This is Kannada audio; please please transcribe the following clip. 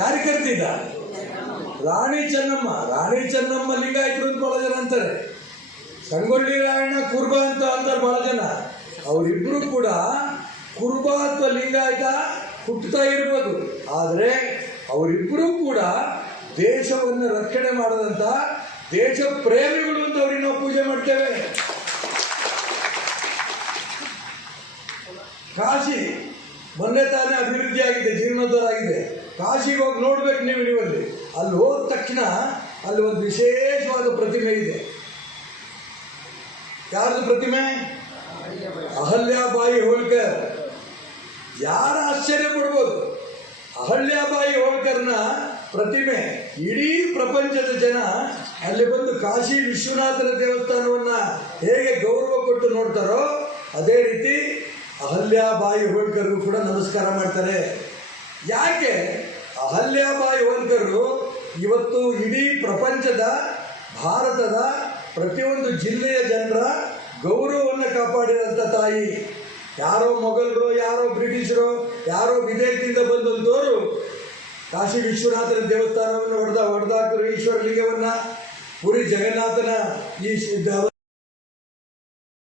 ಯಾರು ಕರ್ತಿದ್ದ ರಾಣಿ ಚೆನ್ನಮ್ಮ ರಾಣಿ ಚೆನ್ನಮ್ಮ ಲಿಂಗಾಯತರು ಅಂತ ಬಹಳ ಜನ ಅಂತಾರೆ. ಸಂಗೊಳ್ಳಿ ರಾಯಣ್ಣ ಕುರ್ಬ ಅಂತ ಅಂತಾರೆ ಬಹಳ ಜನ. ಅವರಿಬ್ಬರು ಕೂಡ ಕುರ್ಬಾ ಅಥವಾ ಲಿಂಗಾಯತ ಹುಟ್ಟುತ್ತಾ ಇರ್ಬೋದು. ಆದರೆ ಅವರಿಬ್ಬರು ಕೂಡ ದೇಶವನ್ನು ರಕ್ಷಣೆ ಮಾಡದಂತ ದೇಶ ಪ್ರೇಮಿಗಳು ಅಂತ ಅವ್ರಿಗೆ ನಾವು ಪೂಜೆ ಮಾಡ್ತೇವೆ. ಕಾಶಿ ಮೊನ್ನೆ ತಾನೇ ಅಭಿವೃದ್ಧಿ ಆಗಿದೆ ಜೀರ್ಣೋದ್ಧಾರ ಆಗಿದೆ. ಕಾಶಿಗೆ ಹೋಗಿ ನೋಡ್ಬೇಕು ನೀವು ನೀವಲ್ಲಿ. ಅಲ್ಲಿ ಹೋದ ತಕ್ಷಣ ಅಲ್ಲಿ ಒಂದು ವಿಶೇಷವಾದ ಪ್ರತಿಮೆ ಇದೆ. ಯಾರದು ಪ್ರತಿಮೆ? ಅಹಲ್ಯಾಬಾಯಿ ಹೋಳ್ಕರ್ ಯಾರು ಆಶ್ಚರ್ಯ ಪಡ್ಬೋದು? ಅಹಲ್ಯಾಬಾಯಿ ಹೋಳ್ಕರ್ನ ಪ್ರತಿಮೆ. ಇಡೀ ಪ್ರಪಂಚದ ಜನ ಅಲ್ಲಿ ಬಂದು ಕಾಶಿ ವಿಶ್ವನಾಥನ ದೇವಸ್ಥಾನವನ್ನ ಹೇಗೆ ಗೌರವ ಕೊಟ್ಟು ನೋಡ್ತಾರೋ, ಅದೇ ರೀತಿ ಅಹಲ್ಯಾಬಾಯಿ ಹೋಳ್ಕರ್ಗೂ ಕೂಡ ನಮಸ್ಕಾರ ಮಾಡ್ತಾರೆ. ಯಾಕೆ ಅಹಲ್ಯಾಬಾಯಿ ಹೋಲ್ಕರು ಇವತ್ತು ಇಡೀ ಪ್ರಪಂಚದ, ಭಾರತದ ಪ್ರತಿಯೊಂದು ಜಿಲ್ಲೆಯ ಜನರ ಗೌರವವನ್ನು ಕಾಪಾಡಿದಂಥ ತಾಯಿ. ಯಾರೋ ಮೊಘಲರು, ಯಾರೋ ಬ್ರಿಟಿಷರು, ಯಾರೋ ವಿದೇಶದಿಂದ ಬಂದಂಥವರು ಕಾಶಿ ವಿಶ್ವನಾಥನ ದೇವಸ್ಥಾನವನ್ನು ಹೊಡೆದ ಹೊಡೆದಾಕರು ಈಶ್ವರಲಿಂಗವನ್ನು ಪುರಿ ಜಗನ್ನಾಥನ ಈ